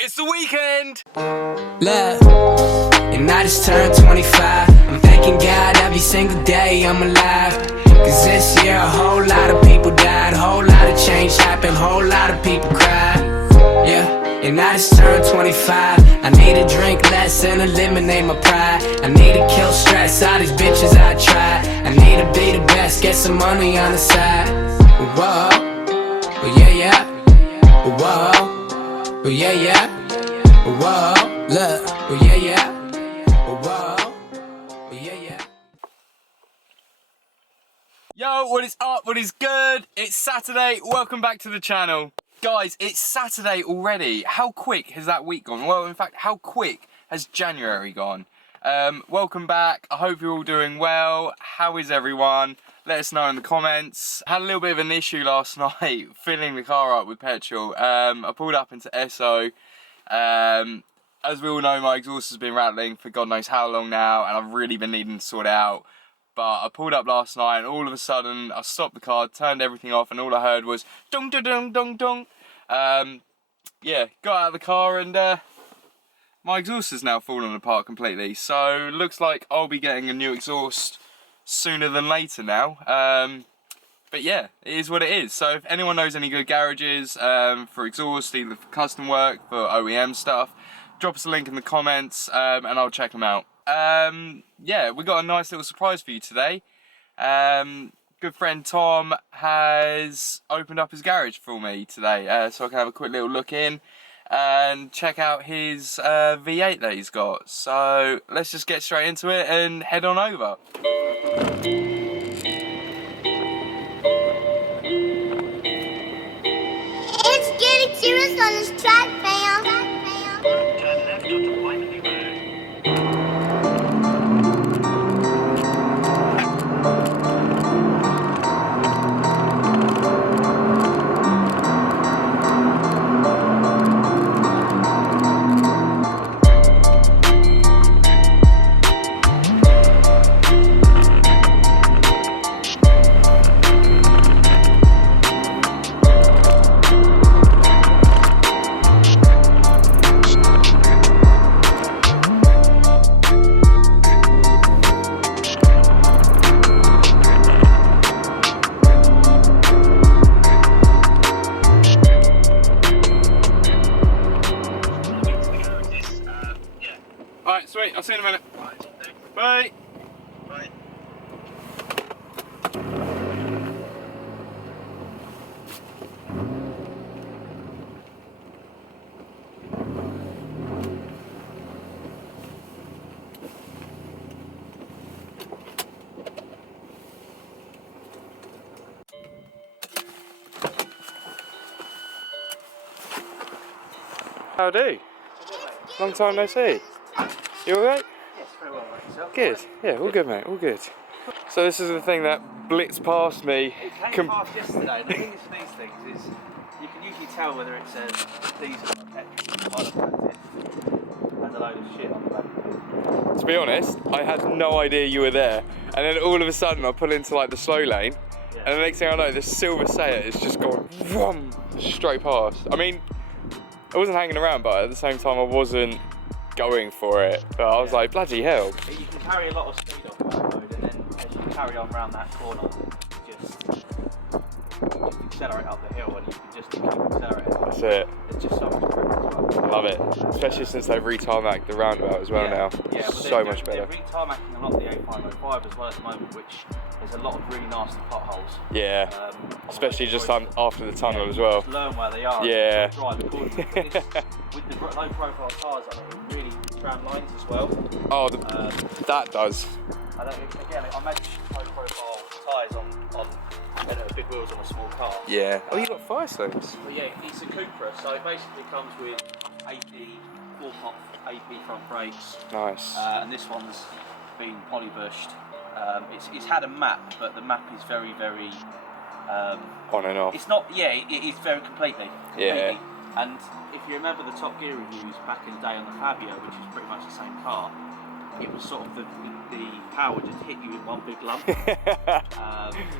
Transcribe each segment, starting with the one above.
It's the weekend! Look, and I just turned 25. I'm thanking God every single day I'm alive. Cause this year a whole lot of people died, whole lot of change happened, whole lot of people cried. Yeah, and I just turned 25. I need to drink less and eliminate my pride. I need to kill stress, all these bitches I try. I need to be the best, get some money on the side. Whoa, oh yeah, yeah. Whoa, oh yeah, yeah. Whoa, look, oh yeah, yeah. Whoa, oh yeah, yeah. Yo, what is up? What is good? It's Saturday. Welcome back to the channel. Guys, it's Saturday already. How quick has that week gone? Well, in fact, how quick has January gone? Welcome back. I hope you're all doing well. How is everyone? Let us know in the comments. Had a little bit of an issue last night filling the car up with petrol. I pulled up into Esso. As we all know, my exhaust has been rattling for God knows how long now, and I've really been needing to sort it out. But I pulled up last night, and all of a sudden, I stopped the car, turned everything off, and all I heard was dong dong dong dong dong. Yeah, got out of the car, and my exhaust has now fallen apart completely. So looks like I'll be getting a new exhaust sooner than later now. But yeah, it is what it is. So if anyone knows any good garages for exhaust, either for custom work, for OEM stuff, drop us a link in the comments and I'll check them out. Yeah, we got a nice little surprise for you today. Good friend Tom has opened up his garage for me today, so I can have a quick little look in and check out his V8 that he's got. So let's just get straight into it and head on over. It's getting serious on this track, fam. Turn left onto Wymanley Road. Alright, sweet, I'll see you in a minute. Bye. Right. Howdy. Long time no see. You alright? Yes, very well, mate. Yourself? Good. Yeah, all good, mate. All good. So this is the thing that blitzed past me. It came past yesterday. The thing is for these things is you can usually tell whether it says diesel or petrol. I looked at it. There's a load of shit on the back of it. To be honest, I had no idea you were there. And then all of a sudden I pull into like the slow lane. Yeah. And the next thing I know, this silver Soarer is just gone whom, straight past. I mean, I wasn't hanging around, but at the same time I wasn't going for it. But I was like, bloody hell. You can carry a lot of speed off that road, and then as you carry on around that corner, you just accelerate up the hill, and you can just keep accelerating. That's it. It's just so much quicker as well. I love it. Especially since they've re-tarmacked the roundabout as well now. Yeah, well, So much better. They're re-tarmacking a lot of the A505 as well at the moment, which there's a lot of really nasty potholes. Yeah. Especially just after the tunnel as well. Just learn where they are. Yeah. And drive accordingly. With the low profile tyres on it, it really round lines as well. Oh, that does. Again, I imagine low profile tyres on big wheels on a small car. Yeah. Oh, you got Firestones. But yeah, it's a Cupra, so it basically comes with AP, 4-pop AP front brakes. Nice. And this one's been polybushed. It's had a map, but the map is very, very... On and off. It's not, yeah, it is very completely. Yeah. And if you remember the Top Gear reviews back in the day on the Fabio, which is pretty much the same car, it was sort of the power just hit you in one big lump.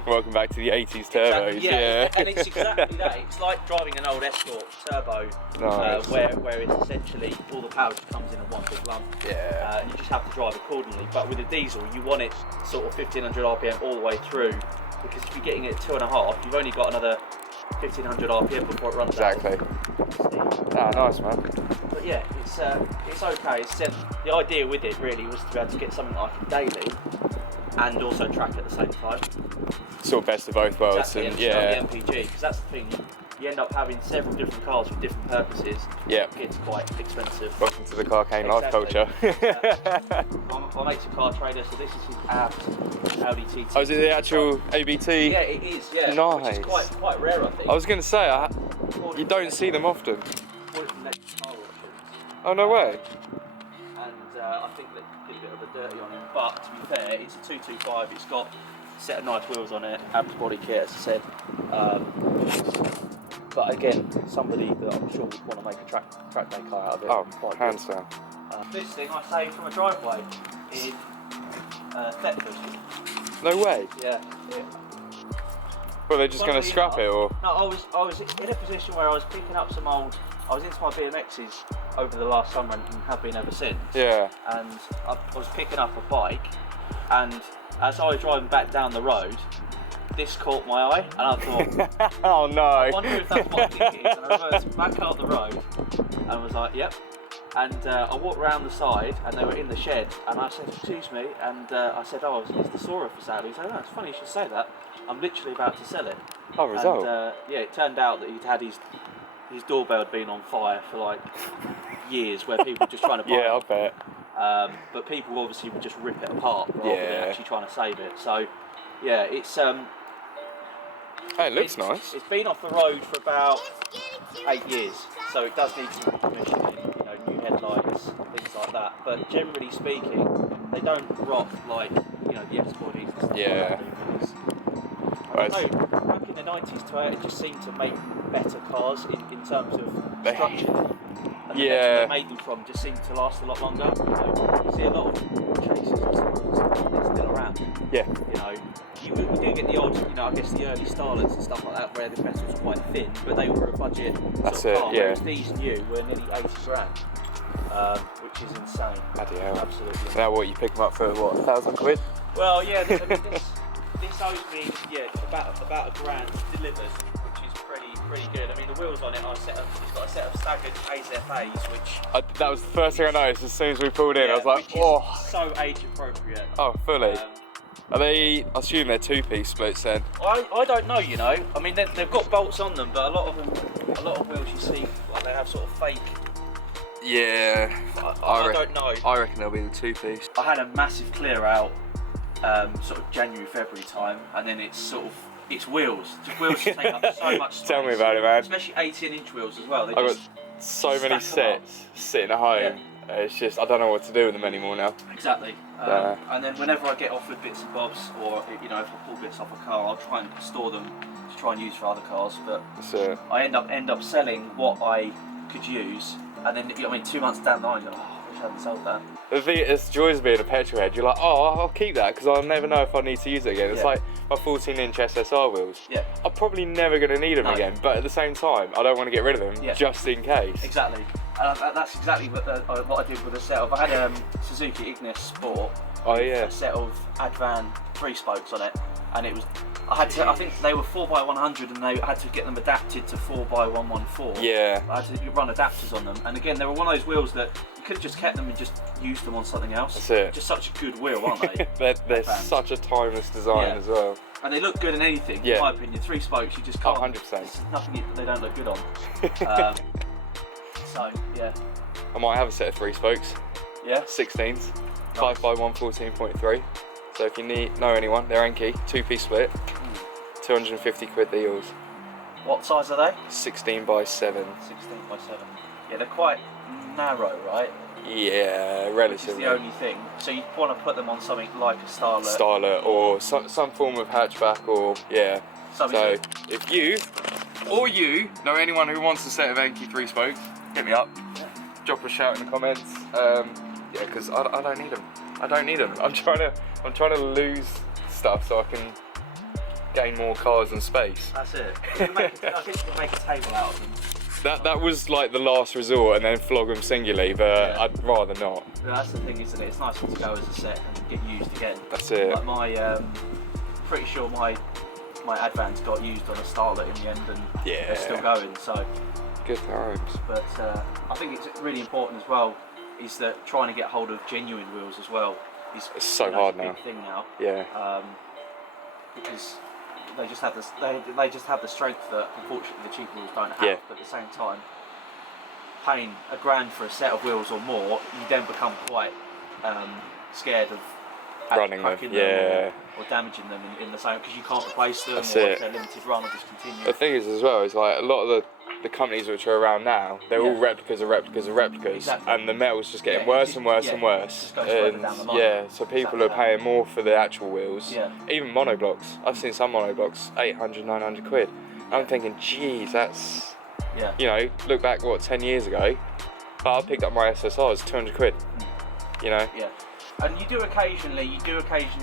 Welcome back to the 80s turbos. Exactly, yeah, and it's exactly that. It's like driving an old Escort turbo, Nice. where it's essentially all the power just comes in one big lump. Yeah. And you just have to drive accordingly. But with a diesel, you want it sort of 1500 RPM all the way through, because if you're getting it at 2.5, you've only got another 1500 RPM before it runs Exactly. out. Ah, nice, man. But yeah, it's okay. The idea with it really was to be able to get something like a daily and also track at the same time. Sort of best of both worlds. Exactly, And and yeah. the MPG, because that's the thing. You end up having several different cars for different purposes. Yeah. It gets quite expensive. Welcome to the Carcane life culture. My mate's a car trader, so this is his Audi TT. Oh, is it the actual ABT? Yeah, it is. Yeah. Nice. Which is quite rare, I think. I was going to say, you don't see them often. Bought it from Electric Car Auctions. Oh, no way. And I think they did a bit of a dirty on it. But to be fair, it's a 225. It's got a set of nice wheels on it, Abs body kit, as I said. But again, somebody that I'm sure would want to make a track day car out of it. Oh, Quite hands good. down. This thing I saved from a driveway in Thetford. No way. Yeah. Well, they're just going to Funnily scrap it, or? No, I was in a position where I was picking up some old. I was into my BMXs over the last summer and have been ever since. Yeah. And I was picking up a bike, and as I was driving back down the road, this caught my eye, and I thought, Oh no. I wonder if that's what I think it is. And I reversed back out the road and was like, yep. And I walked round the side, and they were in the shed, and I said, excuse me, and I said, oh, is the Soarer for sale? He said, oh, it's funny you should say that. I'm literally about to sell it. Oh, result. And yeah, it turned out that he'd had his doorbell had been on fire for like years, where people were just trying to buy Yeah, I it. bet. But people obviously would just rip it apart rather Yeah. than actually trying to save it. So yeah, it's Hey, it looks nice. It's been off the road for about 8 years, so it does need some commissioning, you know, new headlights, things like that. But generally speaking, they don't rot like, you know, the S-bodies and stuff Yeah. like that. I don't know, back in the 90s, Toyota just seemed to make better cars in terms of They- structure. And the Yeah. metal they made them from just seemed to last a lot longer. You see a lot of chases and stuff that's still around. Yeah. You know, you do get the old, you know, I guess the early Starlets and stuff like that where the metal was quite thin, but they were a budget That's sort of it, car, yeah. whereas these new were nearly 80 grand, which is insane. Bloody hell. Absolutely. Now what, you pick them up for what, £1,000? Well, yeah, I mean, this owes me, yeah, about a grand delivered, which is pretty good. I mean, the wheels on it are set up. It's got a set of staggered AZFAs, which That was the first thing I noticed as soon as we pulled in. yeah, I was like, which is oh. so age appropriate. Oh, fully. Um, Are they, I assume they're two-piece splits then? I don't know, you know. I mean, they've got bolts on them, but a lot of wheels you see, like they have sort of fake. Yeah. I don't know. I reckon they'll be the two-piece. I had a massive clear out, sort of January, February time, and then it's wheels. Just wheels just take up so much space. Tell me about it, man. Especially 18-inch wheels as well. They I've got just so many stack 'em up. sets sitting at home. Yeah. It's just, I don't know what to do with them anymore now. Exactly. Yeah. And then whenever I get offered bits and bobs, or you know, if I pull bits off a car, I'll try and store them to try and use for other cars. But That's it. I end up selling what I could use, and then I mean 2 months down the line, you're like, oh, I wish I hadn't sold that. The thing is, joys of being a petrol head. You're like, oh, I'll keep that because I'll never know if I need to use it again. It's Yeah. like my 14-inch SSR wheels. Yeah. I'm probably never going to need them No. again, but at the same time, I don't want to get rid of them Yeah. just in case. Exactly. That's exactly what I did with a set of. I had a Suzuki Ignis Sport. Oh with yeah. A set of Advan 3 spokes on it, and it was. I think they were 4x100, and I had to get them adapted to 4x114. Yeah. I had to run adapters on them, and again, they were one of those wheels that you could have just kept them and just used them on something else. That's it. Just such a good wheel, aren't they? they're Advans. such a timeless design Yeah. as well. And they look good in anything, Yeah. in my opinion. 3 spokes, you just Oh, can't. 100%. There's nothing they don't look good on. So yeah. I might have a set of 3 spokes, Yeah. 16s, Nice. 5x1 14.3. So if you know anyone, they're Enki, 2-piece split, 250 quid they're yours. What size are they? 16 by 7. 16x7. Yeah, they're quite narrow, right? Yeah, Which is relatively. the only thing. So you want to put them on something like a Starlet. Styler or some form of hatchback or yeah. Something So that- if you Or you know anyone who wants a set of Enki 3 spokes, hit me up. Drop a shout in the comments. Yeah, because I don't need them. I don't need them. I'm trying to lose stuff so I can gain more cars and space. That's it. I guess you can make a table out of them. That was like the last resort, and then flog them singly, but Yeah. I'd rather not. But that's the thing, isn't it? It's nice to go as a set and get used again. That's it. Like my, pretty sure my Advance got used on a Starlet in the end, and Yeah. they're still going. So, Good times. but I think it's really important as well. Is that trying to get hold of genuine wheels as well? It's so hard a big now. thing now. Yeah. Because they just have they just have the strength that unfortunately the cheaper wheels don't have. Yeah. But at the same time, paying $1,000 for a set of wheels or more, you then become quite scared of Running them, cracking yeah. or damaging them in the same, because you can't replace them, That's or it. if they're limited run or discontinued. The thing is as well, is like a lot of the companies which are around now, they're all Yeah. replicas of replicas of replicas, Exactly. and the metal's just getting Yeah, it worse just- and worse yeah, and it worse. just goes further And down the line. yeah, so people are Exactly. paying more for the actual wheels. Yeah. Even monoblocks. I've seen some monoblocks 800, 900 quid. I'm thinking, geez, that's, Yeah. you know, look back, what, 10 years ago, I picked up my SSRs, 200 quid, you know? Yeah. And you do occasionally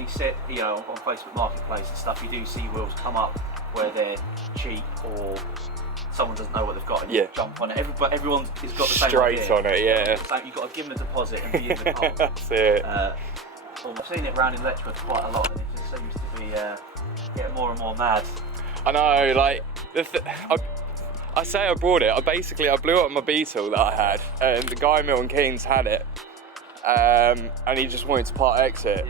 sit, you know, on Facebook Marketplace and stuff, you do see wheels come up where they're cheap or someone doesn't know what they've got and Yeah. you jump on it. Everyone has got the same Straight idea. on it, yeah. So you've got to give them a deposit and be in the car. That's it. Well, I've seen it around in Letchworth quite a lot, and it just seems to be getting more and more mad. I know, like, I say I brought it, I blew up my Beetle that I had, and the guy in Milton Keynes had it, and he just wanted to part X it.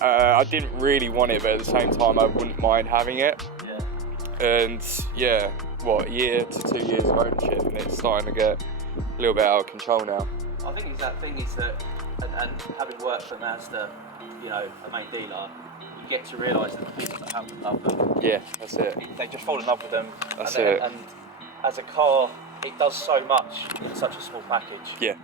Yeah. I didn't really want it, but at the same time I wouldn't mind having it. Yeah. And yeah, what, a year to 2 years of ownership, and it's starting to get a little bit out of control now. I think it's that thing is that, and having worked for Mazda, you know, a main dealer, you get to realise that the people that have them love them. Yeah, that's it. They just fall in love with them. That's and, it. And as a car, it does so much in such a small package. Yeah.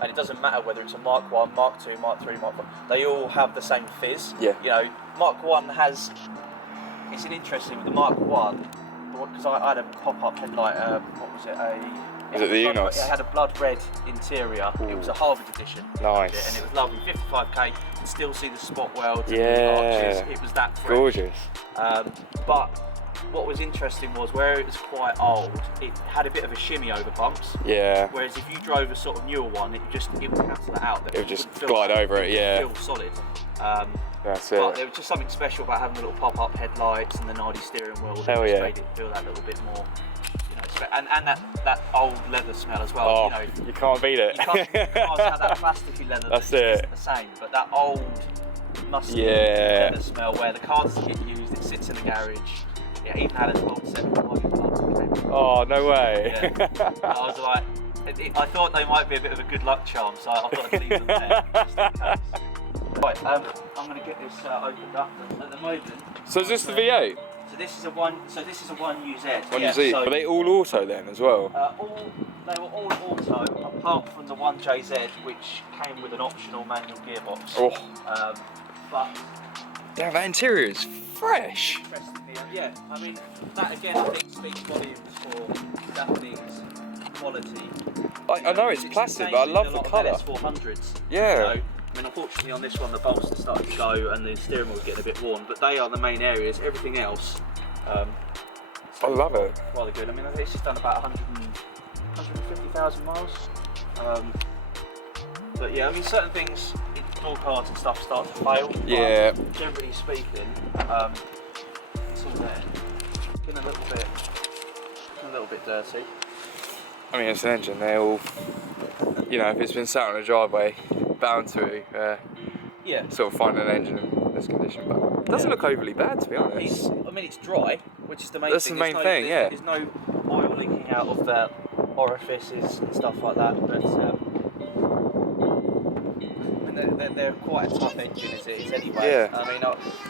And it doesn't matter whether it's a Mark 1, Mark 2, Mark 3, Mark 4, they all have the same fizz. Yeah. You know, Mark 1 has, it's an interesting with the Mark 1, because I had a pop-up headlight, what was it, Was it the blood- Unos? It had a blood red interior. Ooh. It was a Harvard edition. Nice. And it was lovely, 55k, you can still see the spot welds and Yeah. the arches. It was that fresh. Gorgeous. But what was interesting was where it was quite old, it had a bit of a shimmy over bumps. Yeah. Whereas if you drove a sort of newer one, it would cancel that out. It would just wouldn't feel glide that. over it, yeah. Feel solid. That's But it. there was just something special about having the little pop-up headlights and the Nardi steering wheel. That Hell just yeah. made it feel that little bit more, you know, and that old leather smell as well. Oh, You know, you can't beat it. you can't have that plasticky leather That's that's it. the same, but that old musty Yeah. leather smell where the car doesn't get used, it sits in the garage. It even had an old set of volume knobs that came with it. Oh, no way. Yeah. I was like, I thought they might be a bit of a good luck charm, so I thought I'd leave them there just in case. Right, I'm going to get this opened up at the moment. So is this the V8? So this is a 1UZ. When yeah, you see, so, are they all auto then as well? they were all auto, apart from the 1JZ, which came with an optional manual gearbox. Oh, But damn, that interior is fresh. interestingly, yeah, I mean, that again I think speaks volumes for Japanese quality. I know it's the plastic, same but I with love a the lot of colour. LS400s. Yeah. You know, I mean, unfortunately on this one the bolts are starting to go and the steering wheel's getting a bit worn, but they are the main areas. Everything else, I love it. rather good. I mean, this has done about 150,000 miles. But yeah, I mean, certain things, door cards and stuff start to fail. but Yeah. generally speaking, it's all there. Getting a little bit dirty. I mean, it's an engine. They all, you know, if it's been sat on a driveway, bound to Yeah. sort of find an engine in this condition. But it doesn't look overly bad, to be honest. It's dry, which is the main That's thing. the main There's thing, yeah. There's no oil leaking out of the orifices and stuff like that, but they're quite a tough engine as it is anyway. Yeah. I mean,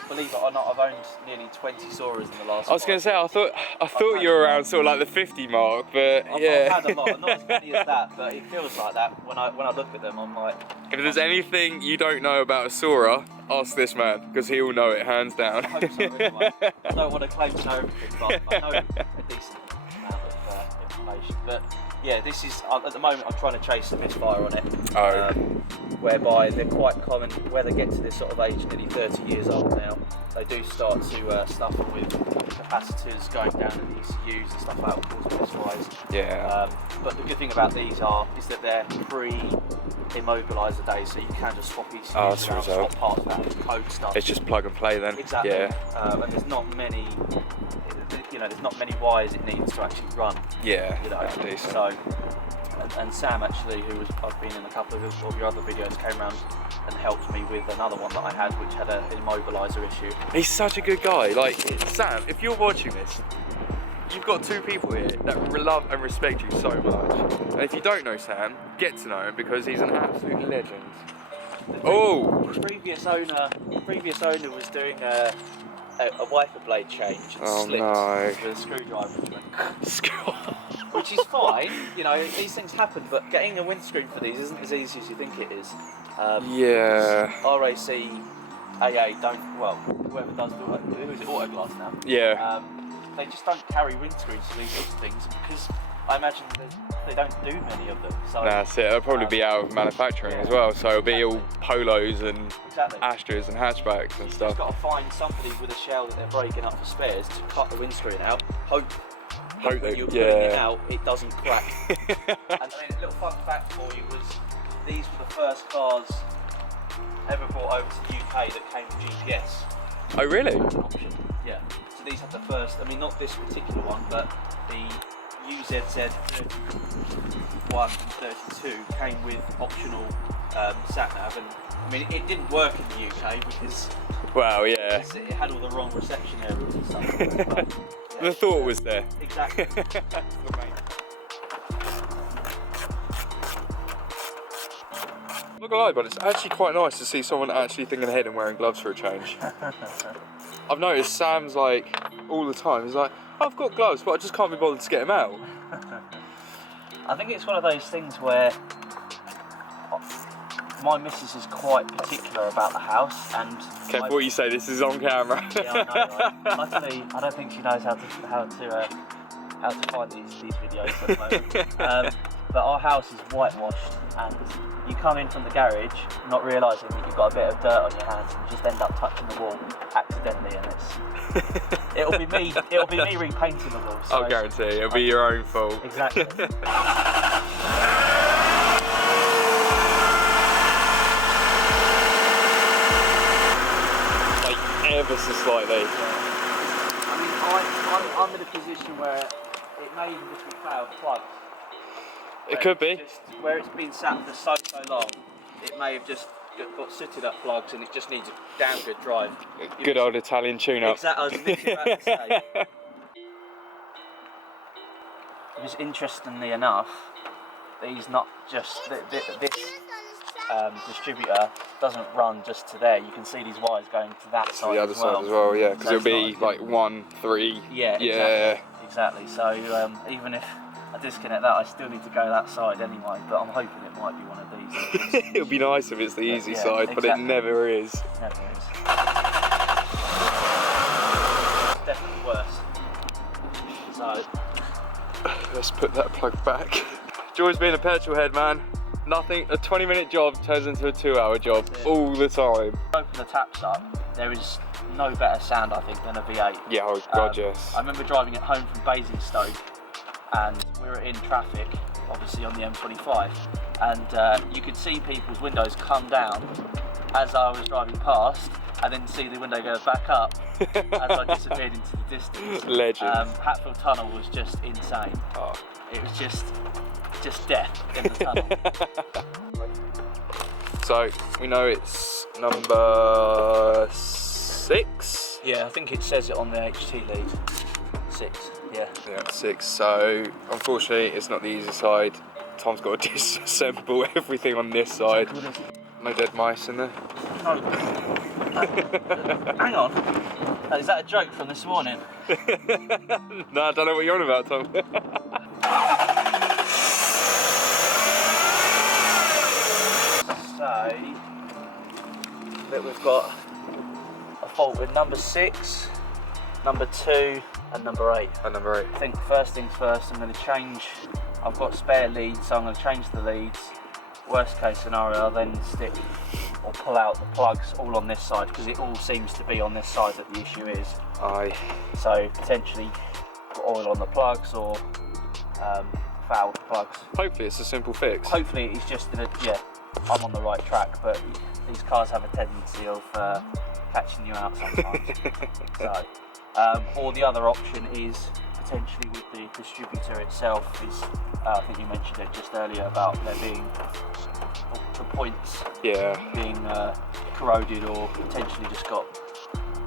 believe it or not, I've owned nearly 20 Soarers in the last I was going to 5 say, years. I thought you were around sort of like the 50 mark, but yeah. I've had a lot, not as many as that, but it feels like that when I look at them. I'm like, If there's anything you don't know about a Soarer, ask this man, because he'll know it hands down. I hope so anyway. I don't want to claim to know everything, but I know a decent amount of information. But Yeah, this is, at the moment I'm trying to chase a misfire on it. Oh. Whereby they're quite common, where they get to this sort of age, nearly 30 years old now, they do start to suffer with capacitors going down in the ECUs and stuff like that, causing misfires. Yeah. But the good thing about these is that they're pre-immobiliser days, so you can just swap ECUs Oh, out, swap parts out, code stuff. It's just plug and play then. Exactly. Yeah. And there's not many, there's not many wires it needs to actually run. Yeah. That's decent. So, and Sam actually, I've been in a couple of your other videos, came around and helped me with another one that I had, which had an immobiliser issue. He's such a good guy. Like, Sam, if you're watching this, you've got two people here that love and respect you so much. And if you don't know Sam, get to know him because he's an absolute legend. The previous owner was doing a wiper blade change and slipped with a screwdriver. Which is fine, these things happen, but getting a windscreen for these isn't as easy as you think it is. Yeah. RAC, AA whoever does do it, who is it, Autoglass now? Yeah. They just don't carry windscreens for these sorts of things because I imagine they don't do many of them. So, that's it, it'll probably be out of manufacturing as well, so it'll be all Polos and Astras and hatchbacks and stuff. You've got to find somebody with a shell that they're breaking up for spares to cut the windscreen out, hope that when you're putting it out, it doesn't crack. And a little fun fact for you was, these were the first cars ever brought over to the UK that came with GPS. Oh really? Option. Yeah. So these had the first, not this particular one, but the UZZ 31 and 32 came with optional sat-nav, and it didn't work in the UK because it had all the wrong reception areas and stuff. But, the thought was there. Exactly. I'm not gonna lie, but it's actually quite nice to see someone actually thinking ahead and wearing gloves for a change. I've noticed Sam's like, all the time, he's like, I've got gloves, but I just can't be bothered to get them out. I think it's one of those things where my missus is quite particular about the house, and Careful what you say, this is on camera. Yeah, I know, right? Luckily, I don't think she knows how to find these videos at the moment. But our house is whitewashed, and you come in from the garage not realising that you've got a bit of dirt on your hands, and you just end up touching the wall accidentally, and it'll be me repainting the wall. So I'll guarantee it'll be your own fault. Exactly. Like ever so slightly. Yeah. I'm in a position where it may even just be failed plugs. It could be. Just where it's been sat for so long, it may have just got sooted up plugs, and it just needs a damn good drive. Good old Italian tune-up. Exactly, I was literally about to say. Because interestingly enough, these not just this distributor doesn't run just to there. You can see these wires going to that side. The other side as well, yeah, because it'll be like 1, 3. Yeah, exactly. So even if I disconnect that, I still need to go that side anyway, but I'm hoping it might be one of these. It'll be nice if it's the easy side, but it never is. Never is. It's definitely worse. So, let's put that plug back. Joy's being a petrol head, man. Nothing, a 20-minute job turns into a 2-hour job all the time. Open the taps up, there is no better sound, I think, than a V8. Yeah, oh god, yes. I remember driving it home from Basingstoke, and we were in traffic, obviously on the M25, and you could see people's windows come down as I was driving past, and then see the window go back up as I disappeared into the distance. Legend. Hatfield Tunnel was just insane. Oh. It was just death in the tunnel. So, we know it's number 6? Yeah, I think it says it on the HT lead. 6, yeah. Yeah, 6. So, unfortunately, it's not the easy side. Tom's got to disassemble everything on this side. No dead mice in there? No. Hang on. Is that a joke from this morning? No, I don't know what you're on about, Tom. Say that we've got a fault with number 6, number 2 and number 8. And number 8. I think first things first, I'm going to change I've got spare leads, so I'm going to change the leads. Worst case scenario, I'll then stick or pull out the plugs all on this side, because it all seems to be on this side that the issue is. Aye. So potentially put oil on the plugs or fouled plugs. Hopefully it's a simple fix. Hopefully it's just I'm on the right track, but these cars have a tendency of catching you out sometimes. So, or the other option is potentially with the distributor itself is, I think you mentioned it just earlier about there being the points being corroded, or potentially just got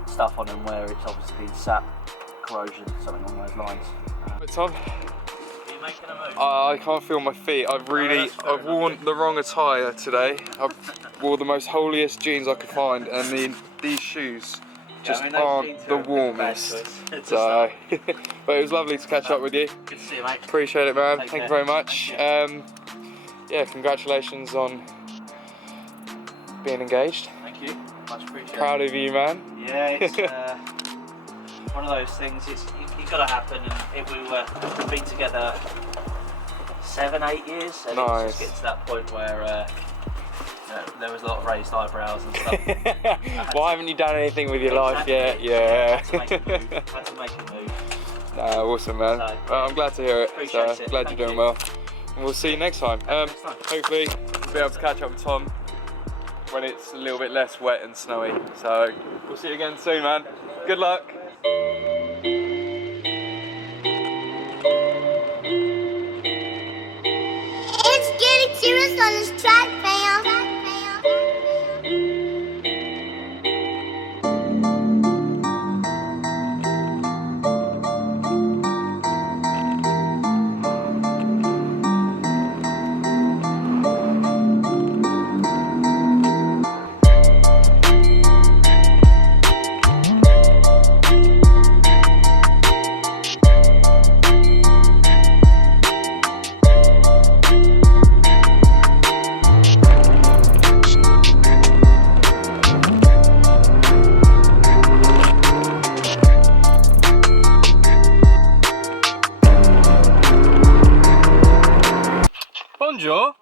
stuff on them where it's obviously been sat, corrosion, something along those lines. Tom? Are you making a move? I can't feel my feet. I've worn the wrong attire today. I've wore the most holiest jeans I could find, and these shoes just aren't the warmest. So, but it was lovely to catch up with you. Good to see you, mate. Appreciate it, man. Take Thank you care. very much. Yeah, congratulations on being engaged. Thank you. Much appreciated. Proud of you, man. Yeah, it's one of those things. It's got to happen, and we've been together 7-8 years, and Nice. it just gets to that point where there was a lot of raised eyebrows and stuff. Why haven't you done anything with your life yet? Yeah. Had to make a move. Awesome, man. So, Well, I'm glad to hear it. Appreciate So it. glad Thank you're doing you. well. And we'll see you next time. Next time. Hopefully we'll be able to catch up with Tom when it's a little bit less wet and snowy. So we'll see you again soon, man. Good luck. It's getting serious on this track, fam. Bonjour.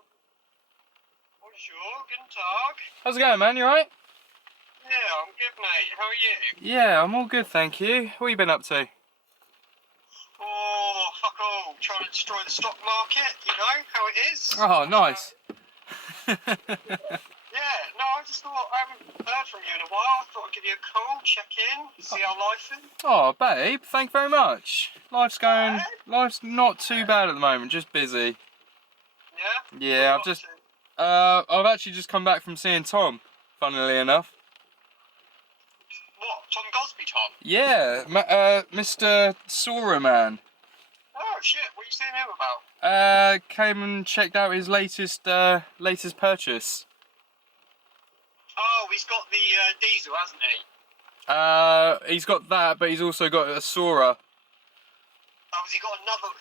Bonjour, guten Tag. How's it going, man? You alright? Yeah, I'm good, mate. How are you? Yeah, I'm all good, thank you. What you been up to? Oh, fuck all. Trying to destroy the stock market, you know how it is. Oh, nice. Yeah, no, I just thought I haven't heard from you in a while. I thought I'd give you a call, check in, see how life is. Oh, babe, thank you very much. Life's not too bad at the moment, just busy. Yeah? Yeah, What are you up I've actually just come back from seeing Tom, funnily enough. to? What? Tom Gosby, Tom? Yeah, Mr. Soarer, man. Oh, shit. What are you seeing him about? Came and checked out his latest purchase. Oh, he's got the diesel, hasn't he? He's got that, but he's also got a Soarer. Oh, has he got another?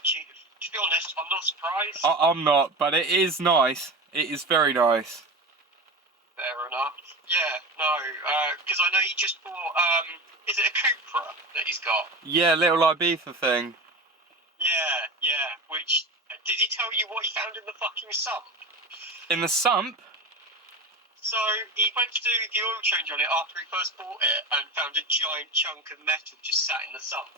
To be honest, I'm not surprised. I'm not, but it is nice. It is very nice. Fair enough. Yeah, no, because I know he just bought, is it a Cupra that he's got? Yeah, little Ibiza thing. Yeah, which, did he tell you what he found in the fucking sump? In the sump? So, he went to do the oil change on it after he first bought it and found a giant chunk of metal just sat in the sump.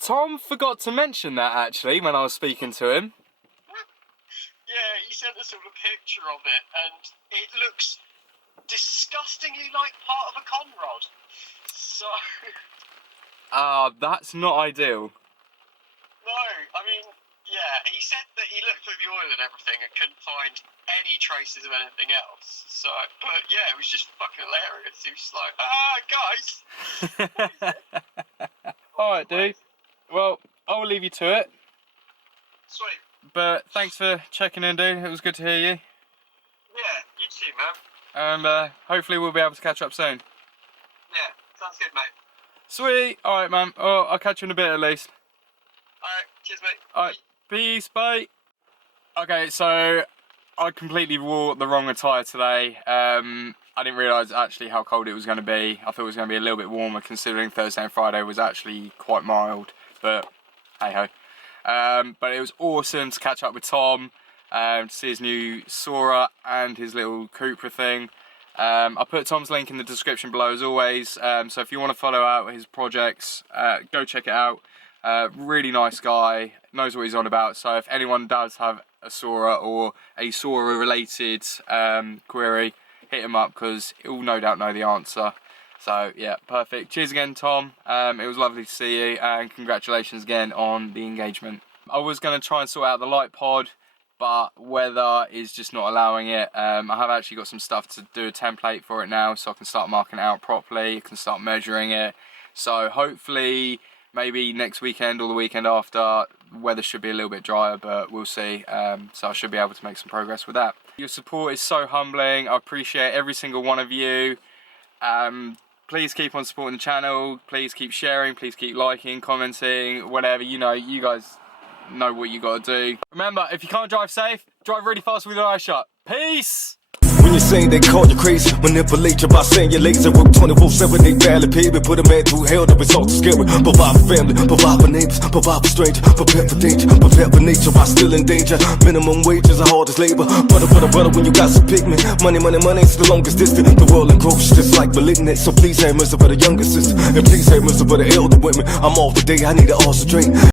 Tom forgot to mention that actually when I was speaking to him. Yeah, he sent us all a picture of it, and it looks disgustingly like part of a con rod. So, That's not ideal. no, I mean, yeah, he said that he looked through the oil and everything and couldn't find any traces of anything else. So, but yeah, it was just fucking hilarious. He was just like, guys. Alright, dude. Well, I'll leave you to it. Sweet. But thanks for checking in, dude. It was good to hear you. Yeah, you too, man. And hopefully we'll be able to catch up soon. Yeah, sounds good, mate. Sweet. Alright, man. Oh, I'll catch you in a bit at least. Alright, cheers, mate. Alright, peace, bye. Okay, so I completely wore the wrong attire today. I didn't realise actually how cold it was going to be. I thought it was going to be a little bit warmer considering Thursday and Friday was actually quite mild, but hey ho. But it was awesome to catch up with Tom, to see his new Soarer and his little Cupra thing. I put Tom's link in the description below as always, so if you want to follow out his projects, go check it out. Really nice guy, knows what he's on about, so if anyone does have a Soarer or a Soarer related query, hit him up because he'll no doubt know the answer. So yeah, perfect. Cheers again, Tom. It was lovely to see you, and congratulations again on the engagement. I was going to try and sort out the light pod, but weather is just not allowing it. I have actually got some stuff to do a template for it now, so I can start marking it out properly, I can start measuring it. So hopefully maybe next weekend or the weekend after, weather should be a little bit drier, but we'll see. So I should be able to make some progress with that. Your support is so humbling. I appreciate every single one of you. Please keep on supporting the channel. Please keep sharing. Please keep liking, commenting, whatever. You know, you guys know what you got to do. Remember, if you can't drive safe, drive really fast with your eyes shut. Peace! When you're saying they call you crazy, manipulate you by saying you're lazy. Work 24/7, they valid pay me. Put a man through hell, the results are scary. Provide for family, provide for neighbors, provide for strangers. Prepare for danger, prepare for nature while still in danger. Minimum wages are hard as labor. Brother, when you got some pigment. Money, it's the longest distance. The world encroaches just like malignant. So please have mercy for the younger sister, and please have mercy for the elder women. I'm off today, I need an awesome drink.